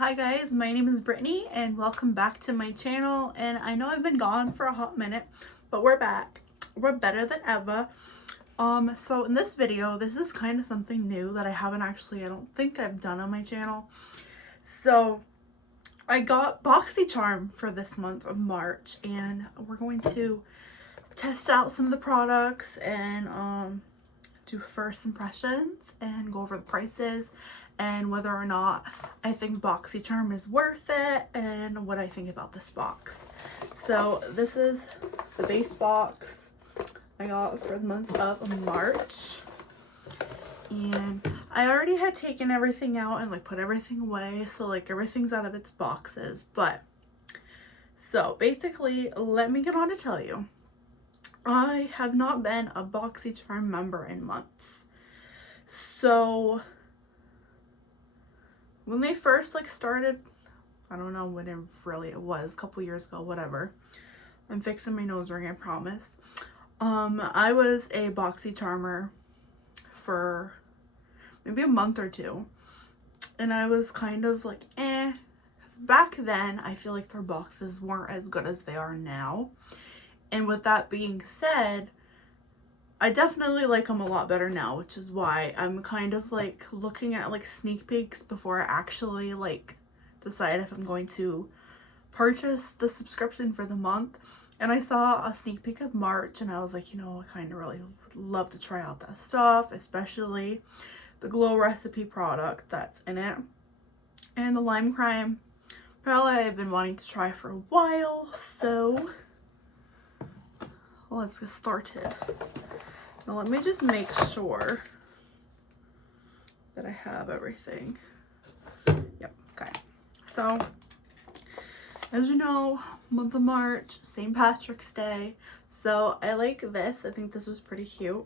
Hi guys, my name is Brittany and welcome back to my channel. And I know I've been gone for a hot minute, but we're back. We're better than ever. So in this video, this is kind of something new that I don't think I've done on my channel. So I got BOXYCHARM for this month of March, and we're going to test out some of the products and do first impressions and go over the prices and whether or not I think BOXYCHARM is worth it and what I think about this box. So this is the base box I got for the month of March, and I already had taken everything out and put everything away, so everything's out of its boxes. But so basically, let me get on to tell you, I have not been a BOXYCHARM member in months. So when they first started, I don't know when it was, a couple years ago, whatever. I'm fixing my nose ring, I promise. I was a BOXYCHARMer for maybe a month or two, and I was kind of eh. 'Cause back then, I feel like their boxes weren't as good as they are now. And with that being said, I definitely like them a lot better now, which is why I'm kind of looking at sneak peeks before I actually decide if I'm going to purchase the subscription for the month. And I saw a sneak peek of March, and I was like, you know, I kind of really would love to try out that stuff, especially the Glow Recipe product that's in it. And the Lime Crime palette I've been wanting to try for a while, so let's get started. Now let me just make sure that I have everything. Yep, okay. So, as you know, month of March, St. Patrick's Day. So I like this. I think this was pretty cute.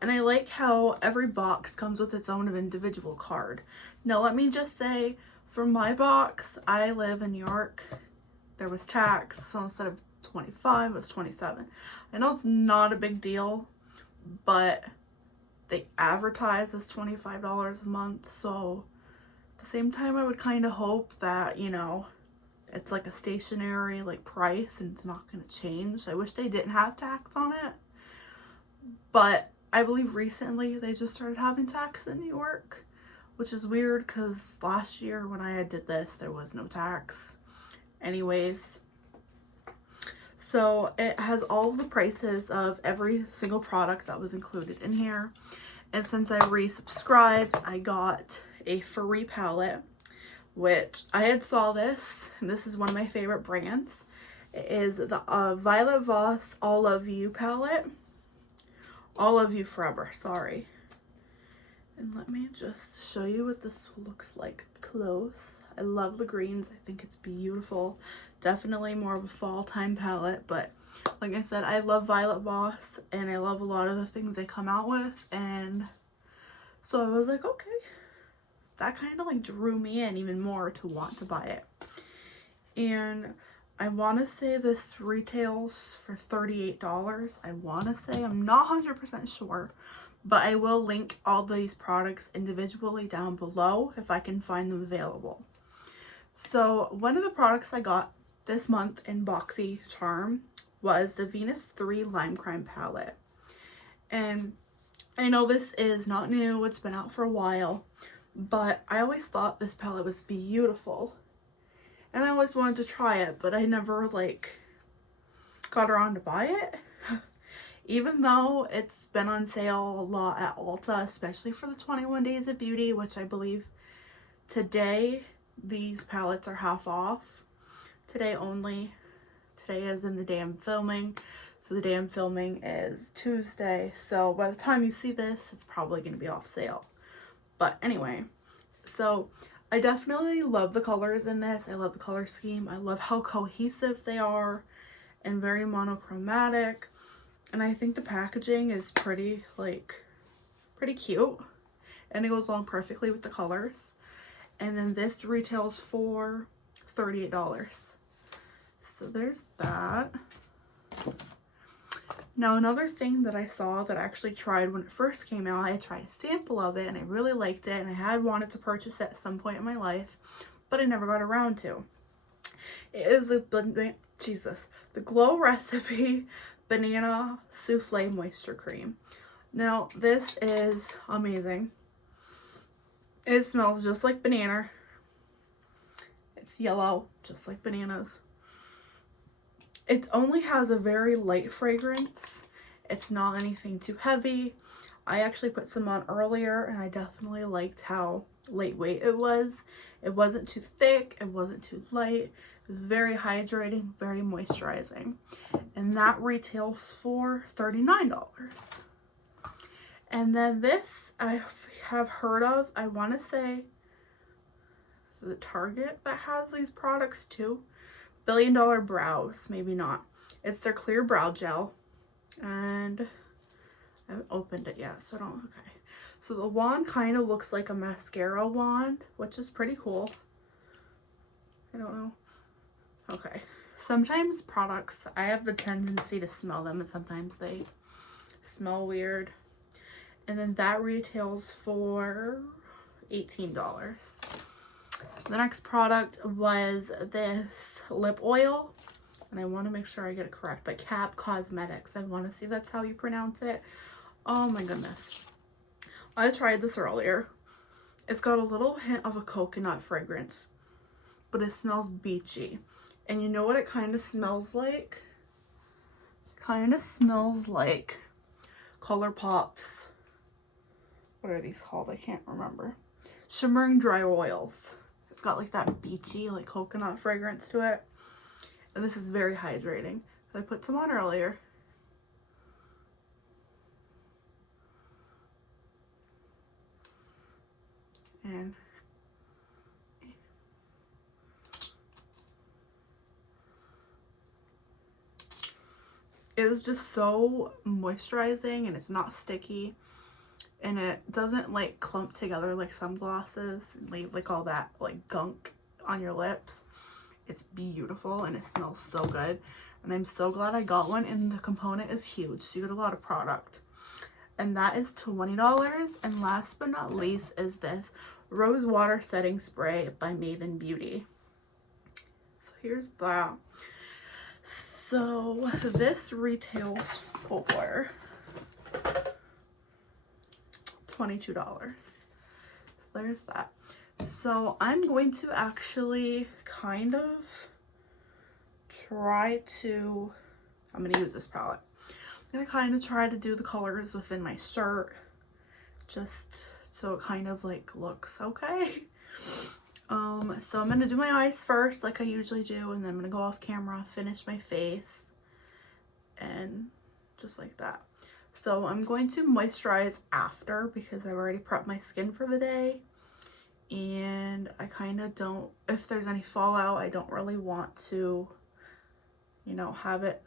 And I like how every box comes with its own individual card. Now let me just say, for my box, I live in New York. There was tax, so instead of 25, it was 27. I know it's not a big deal, but they advertise as $25 a month, so at the same time I would kind of hope that, you know, it's a stationary price and it's not going to change. I wish they didn't have tax on it, but I believe recently they just started having tax in New York, which is weird because last year when I did this there was no tax. Anyways, so it has all of the prices of every single product that was included in here. And since I resubscribed, I got a free palette, which I had saw this, and this is one of my favorite brands. It is the Violet Voss All of You palette. All of You Forever, sorry. And let me just show you what this looks like close. I love the greens. I think it's beautiful. Definitely more of a fall time palette, but like I said, I love Violet Voss and I love a lot of the things they come out with, and so I was like, okay, that kind of drew me in even more to want to buy it. And I want to say this retails for $38. I want to say, I'm not 100% sure, but I will link all these products individually down below if I can find them available. So one of the products I got this month in BOXYCHARM was the Venus 3 Lime Crime palette. And I know this is not new, it's been out for a while, but I always thought this palette was beautiful. And I always wanted to try it, but I never got around to buy it. Even though it's been on sale a lot at Ulta, especially for the 21 Days of Beauty, which I believe today these palettes are half off. Today only. Today is in the day I'm filming. So the day I'm filming is Tuesday. So by the time you see this, it's probably going to be off sale. But anyway, so I definitely love the colors in this. I love the color scheme. I love how cohesive they are and very monochromatic. And I think the packaging is pretty cute. And it goes along perfectly with the colors. And then this retails for $38. So there's that. Now another thing that I saw that I actually tried when it first came out, I tried a sample of it and I really liked it and I had wanted to purchase it at some point in my life, but I never got around to. It is the Glow Recipe Banana Souffle Moisture Cream. Now, this is amazing. It smells just like banana. It's yellow, just like bananas. It only has a very light fragrance. It's not anything too heavy. I actually put some on earlier and I definitely liked how lightweight it was. It wasn't too thick, it wasn't too light. It was very hydrating, very moisturizing. And that retails for $39. And then this I have heard of, I want to say the Target that has these products too. Billion Dollar Brows, maybe not. It's their clear brow gel. And I haven't opened it yet, so I don't, okay. So the wand kind of looks like a mascara wand, which is pretty cool. I don't know. Okay. Sometimes products, I have the tendency to smell them and sometimes they smell weird. And then that retails for $18. The next product was this lip oil. And I want to make sure I get it correct. By Cap Cosmetics. I want to see if that's how you pronounce it. Oh my goodness. I tried this earlier. It's got a little hint of a coconut fragrance. But it smells beachy. And you know what it kind of smells like? It kind of smells like ColourPop's. What are these called? I can't remember. Shimmering Dry Oils. It's got like that beachy, like coconut fragrance to it. And this is very hydrating. I put some on earlier. And it is just so moisturizing and it's not sticky. And it doesn't like clump together like some glosses and leave like all that like gunk on your lips. It's beautiful and it smells so good. And I'm so glad I got one, and the component is huge, so you get a lot of product. And that is $20. And last but not least is this Rose Water Setting Spray by Maven Beauty. So here's that. So this retails for $22. So there's that. So I'm going to actually kind of try to, I'm going to use this palette. I'm going to kind of try to do the colors within my shirt, just so it kind of like looks okay. So I'm going to do my eyes first like I usually do, and then I'm going to go off camera, finish my face, and just like that. So I'm going to moisturize after because I've already prepped my skin for the day. And I kind of don't, if there's any fallout, I don't really want to, you know, have it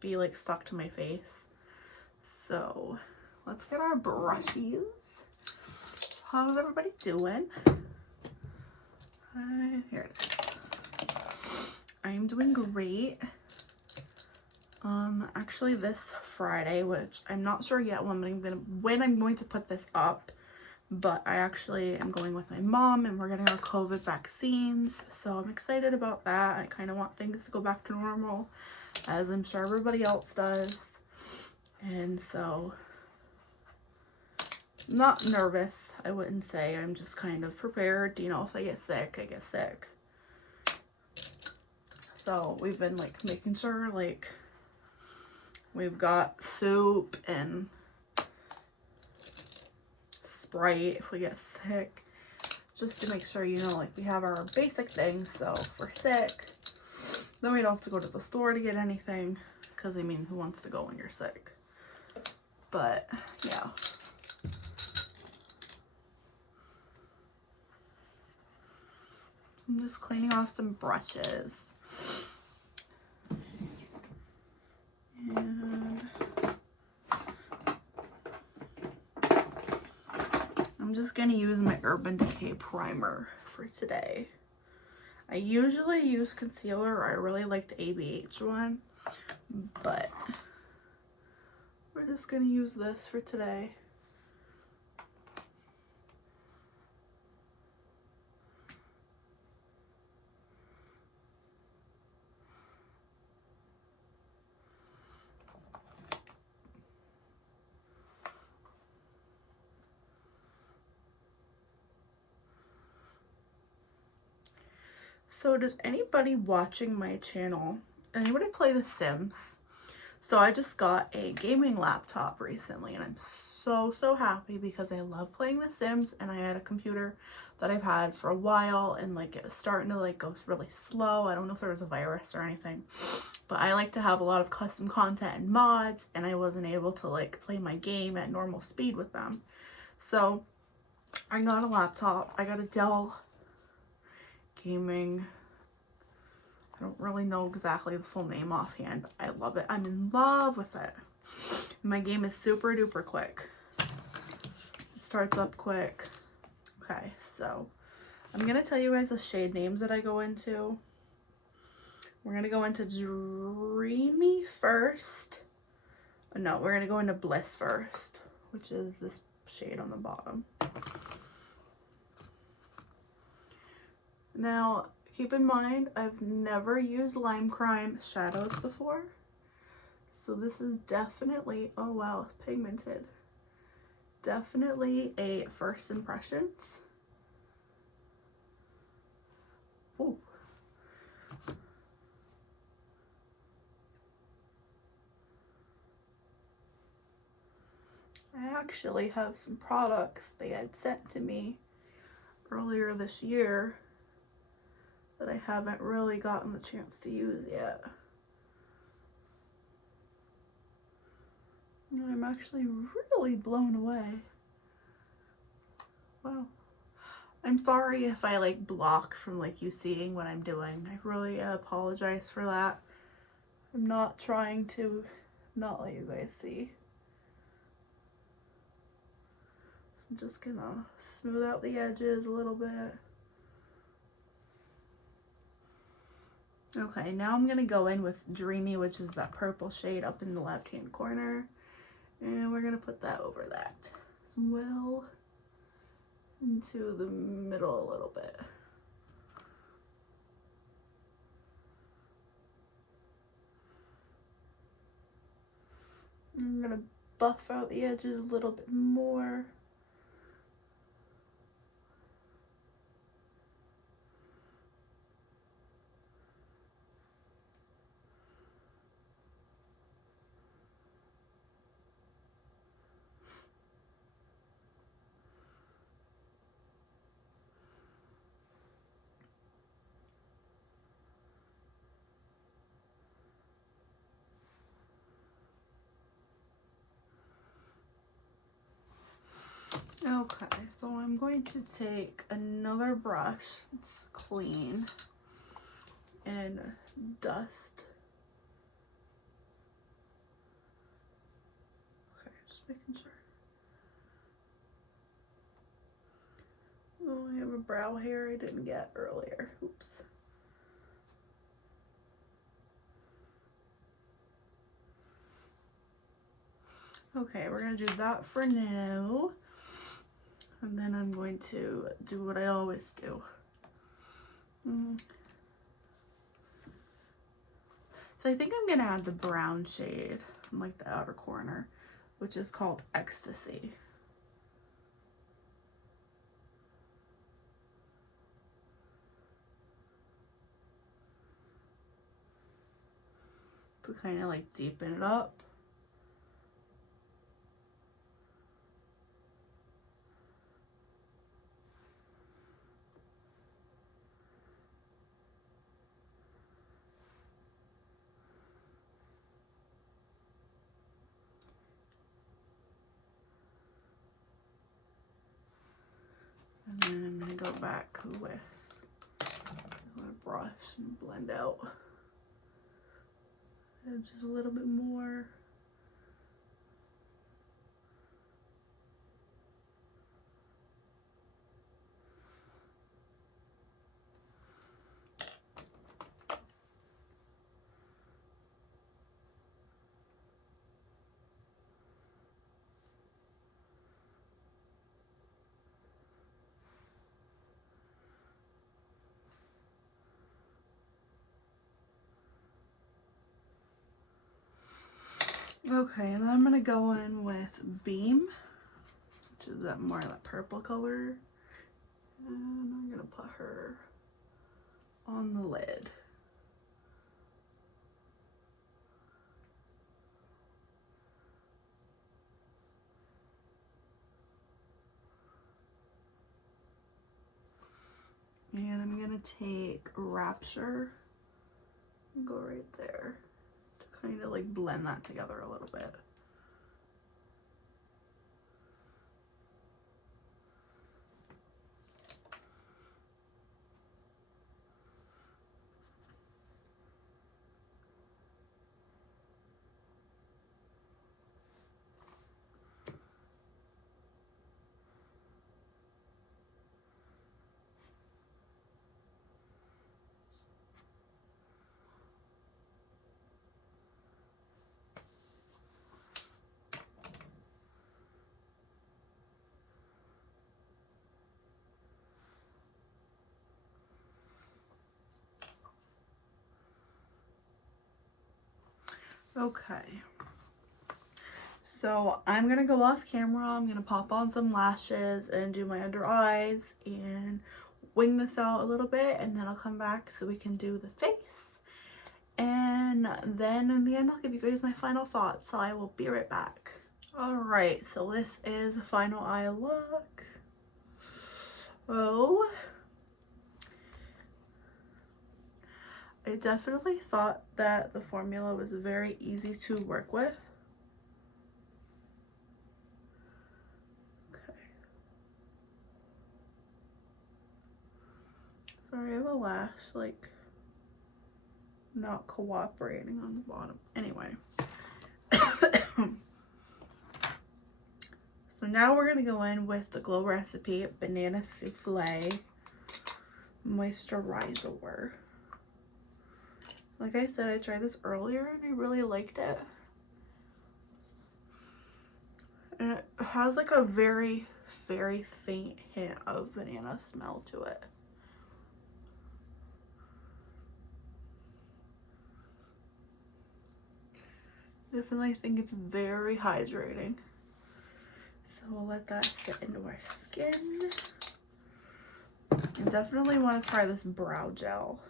be like stuck to my face. So let's get our brushes. How's everybody doing? Here it is. I am doing great. Actually this Friday, which I'm not sure yet when I'm going to put this up, but I actually am going with my mom and we're getting our COVID vaccines, so I'm excited about that. I kind of want things to go back to normal, as I'm sure everybody else does. And so I'm not nervous, I wouldn't say. I'm just kind of prepared. You know, if I get sick, I get sick. So we've been like making sure like we've got soup and Sprite if we get sick, just to make sure, you know, like we have our basic things. So if we're sick, then we don't have to go to the store to get anything, because I mean, who wants to go when you're sick? But yeah, I'm just cleaning off some brushes. And I'm just going to use my Urban Decay primer for today. I usually use concealer. I really like the ABH one, but we're just going to use this for today. So does anybody watching my channel, anybody play The Sims? So I just got a gaming laptop recently and I'm so happy because I love playing The Sims, and I had a computer that I've had for a while and like it was starting to like go really slow. I don't know if there was a virus or anything, but I like to have a lot of custom content and mods, and I wasn't able to like play my game at normal speed with them. So I got a laptop. I got a Dell gaming, I don't really know exactly the full name offhand, but I love it. I'm in love with it. My game is super duper quick. It starts up quick. Okay, so I'm gonna tell you guys the shade names that I go into. We're gonna go into Dreamy first. No, we're gonna go into Bliss first, which is this shade on the bottom. Now, keep in mind, I've never used Lime Crime shadows before. So this is definitely, oh wow, pigmented. Definitely a first impressions. Ooh. I actually have some products they had sent to me earlier this year that I haven't really gotten the chance to use yet. And I'm actually really blown away. Wow. I'm sorry if I like block from like you seeing what I'm doing. I really apologize for that. I'm not trying to not let you guys see. I'm just gonna smooth out the edges a little bit. Okay, now I'm gonna go in with Dreamy, which is that purple shade up in the left hand corner. And we're gonna put that over that as well, into the middle a little bit. I'm gonna buff out the edges a little bit more. Okay, so I'm going to take another brush, it's clean, and dust. Okay, just making sure. Oh, I have a brow hair I didn't get earlier. Oops. Okay, we're gonna do that for now. And then I'm going to do what I always do. So I think I'm gonna add the brown shade from like the outer corner, which is called Ecstasy. To kind of like deepen it up. And then I'm gonna go back with a brush and blend out just a little bit more. Okay, and then I'm gonna go in with Beam, which is that more that purple color, and I'm gonna put her on the lid. And I'm gonna take Rapture and go right there to kind of like blend that together a little bit. Okay, so I'm gonna go off camera. I'm gonna pop on some lashes and do my under eyes and wing this out a little bit, and then I'll come back so we can do the face, and then in the end I'll give you guys my final thoughts. So I will be right back. All right, so this is the final eye look. Oh, I definitely thought that the formula was very easy to work with. Okay. Sorry, I have a lash like not cooperating on the bottom. Anyway. So now we're gonna go in with the Glow Recipe Banana Soufflé Moisturizer. Like I said, I tried this earlier and I really liked it. And it has like a very, very faint hint of banana smell to it. Definitely think it's very hydrating. So we'll let that sit into our skin. I definitely want to try this brow gel.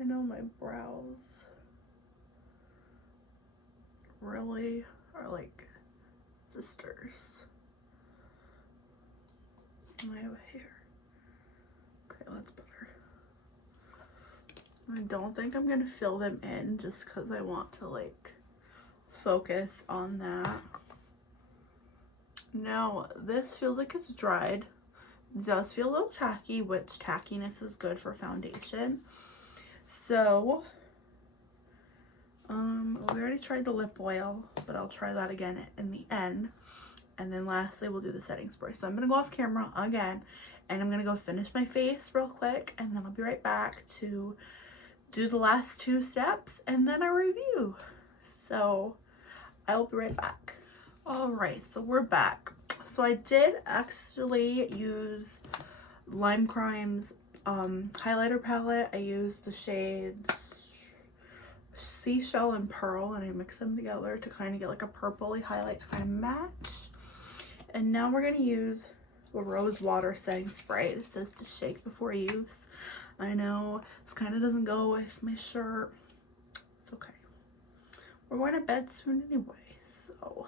I know my brows really are like sisters. And I have a hair. Okay, that's better. I don't think I'm gonna fill them in just because I want to like focus on that. Now this feels like it's dried. It does feel a little tacky, which tackiness is good for foundation. So we already tried the lip oil, but I'll try that again in the end. And then lastly, we'll do the setting spray. So I'm gonna go off camera again, and I'm gonna go finish my face real quick, and then I'll be right back to do the last two steps and then a review. So I will be right back. All right, so we're back. So I did actually use Lime Crime's highlighter palette. I used the shades Seashell and Pearl, and I mix them together to kind of get like a purpley highlight to kind of match. And now we're gonna use the Rose Water setting spray. It says to shake before use. I know this kind of doesn't go with my shirt. It's okay. We're going to bed soon anyway, so.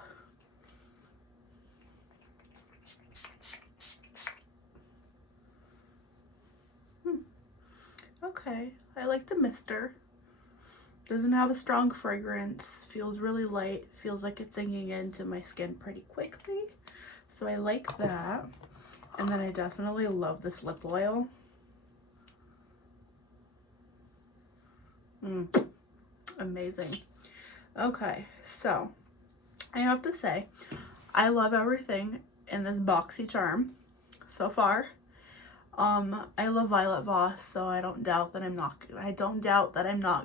Okay, I like the mister. Doesn't have a strong fragrance, feels really light, feels like it's sinking into my skin pretty quickly. So I like that. And then I definitely love this lip oil. Amazing. Okay, so I have to say, I love everything in this BOXYCHARM so far. I love Violet Voss, so I don't doubt that I'm not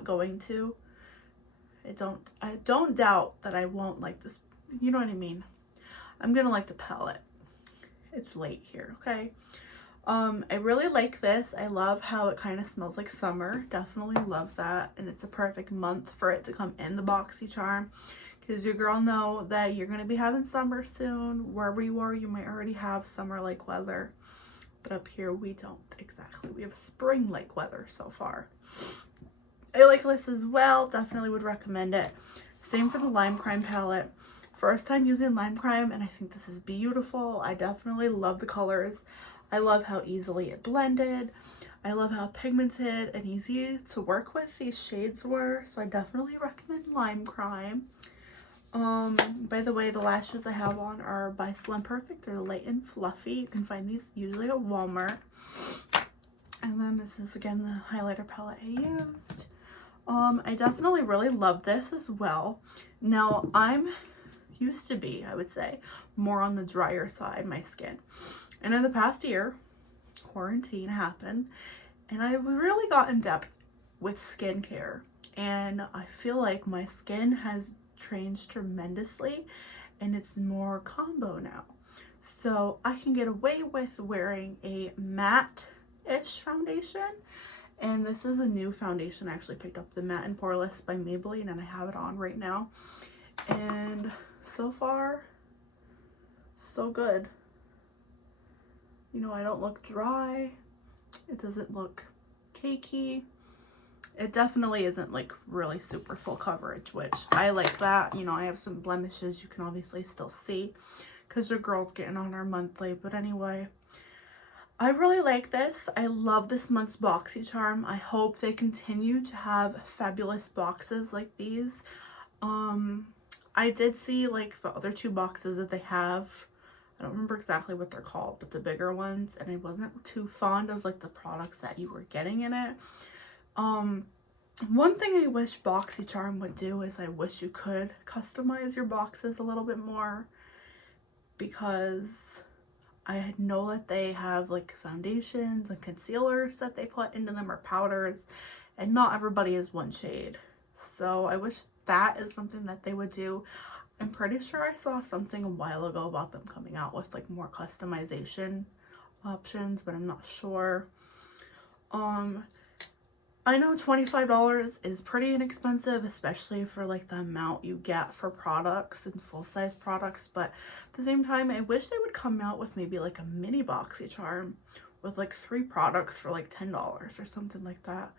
going to. I don't doubt that I won't like this. You know what I mean? I'm gonna like the palette. It's late here, okay? I really like this. I love how it kind of smells like summer. Definitely love that. And it's a perfect month for it to come in the BOXYCHARM, because your girl know that you're going to be having summer soon. Wherever you are, you might already have summer-like weather. But up here, we don't exactly. We have spring-like weather so far. I like this as well. Definitely would recommend it. Same for the Lime Crime palette. First time using Lime Crime, and I think this is beautiful. I definitely love the colors. I love how easily it blended. I love how pigmented and easy to work with these shades were. So I definitely recommend Lime Crime. By the way, the lashes I have on are by Slim Perfect. They're light and fluffy. You can find these usually at Walmart. And then this is again the highlighter palette I used. I definitely really love this as well. Now I'm used to be, I would say, more on the drier side, my skin. And in the past year, quarantine happened, and I really got in depth with skincare. And I feel like my skin has changed tremendously, and it's more combo now. So I can get away with wearing a matte-ish foundation. And this is a new foundation. I actually picked up the Matte and Poreless by Maybelline, and I have it on right now. And so far, so good. You know, I don't look dry. It doesn't look cakey. It definitely isn't like really super full coverage, which I like that. You know, I have some blemishes you can obviously still see because your girl's getting on her monthly. But anyway, I really like this. I love this month's BOXYCHARM. I hope they continue to have fabulous boxes like these. I did see like the other two boxes that they have. I don't remember exactly what they're called, but the bigger ones, and I wasn't too fond of like the products that you were getting in it. One thing I wish BOXYCHARM would do is I wish you could customize your boxes a little bit more, because I know that they have like foundations and concealers that they put into them, or powders, and not everybody is one shade. So I wish that is something that they would do. I'm pretty sure I saw something a while ago about them coming out with like more customization options, but I'm not sure. I know $25 is pretty inexpensive, especially for like the amount you get for products and full-size products, but at the same time, I wish they would come out with maybe like a mini BOXYCHARM with like 3 products for like $10 or something like that.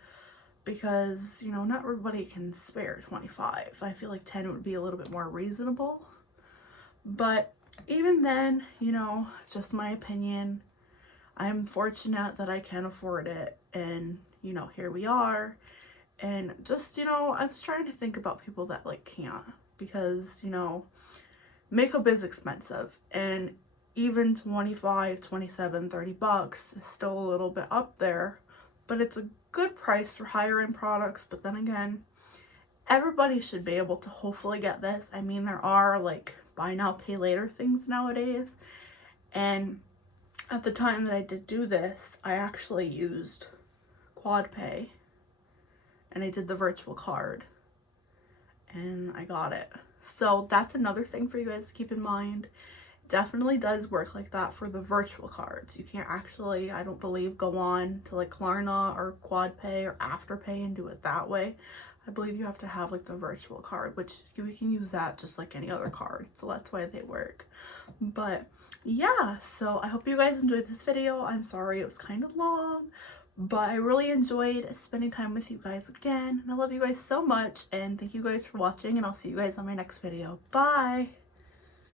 Because, you know, not everybody can spare 25. I feel like 10 would be a little bit more reasonable. But even then, you know, it's just my opinion. I'm fortunate that I can afford it. And, you know, here we are. And just, you know, I was trying to think about people that, like, can't. Because, you know, makeup is expensive. And even 25, 27, 30 bucks is still a little bit up there. But it's a good price for higher end products. But then again, everybody should be able to hopefully get this. I mean, there are like buy now pay later things nowadays, and at the time that I did do this, I actually used quad pay, and I did the virtual card, and I got it. So that's another thing for you guys to keep in mind. Definitely does work like that for the virtual cards. You can't actually, I don't believe, go on to like Klarna or QuadPay or Afterpay and do it that way. I believe you have to have like the virtual card, which you can use that just like any other card. So that's why they work. But yeah, so I hope you guys enjoyed this video. I'm sorry it was kind of long, but I really enjoyed spending time with you guys again. And I love you guys so much. And thank you guys for watching, and I'll see you guys on my next video. Bye!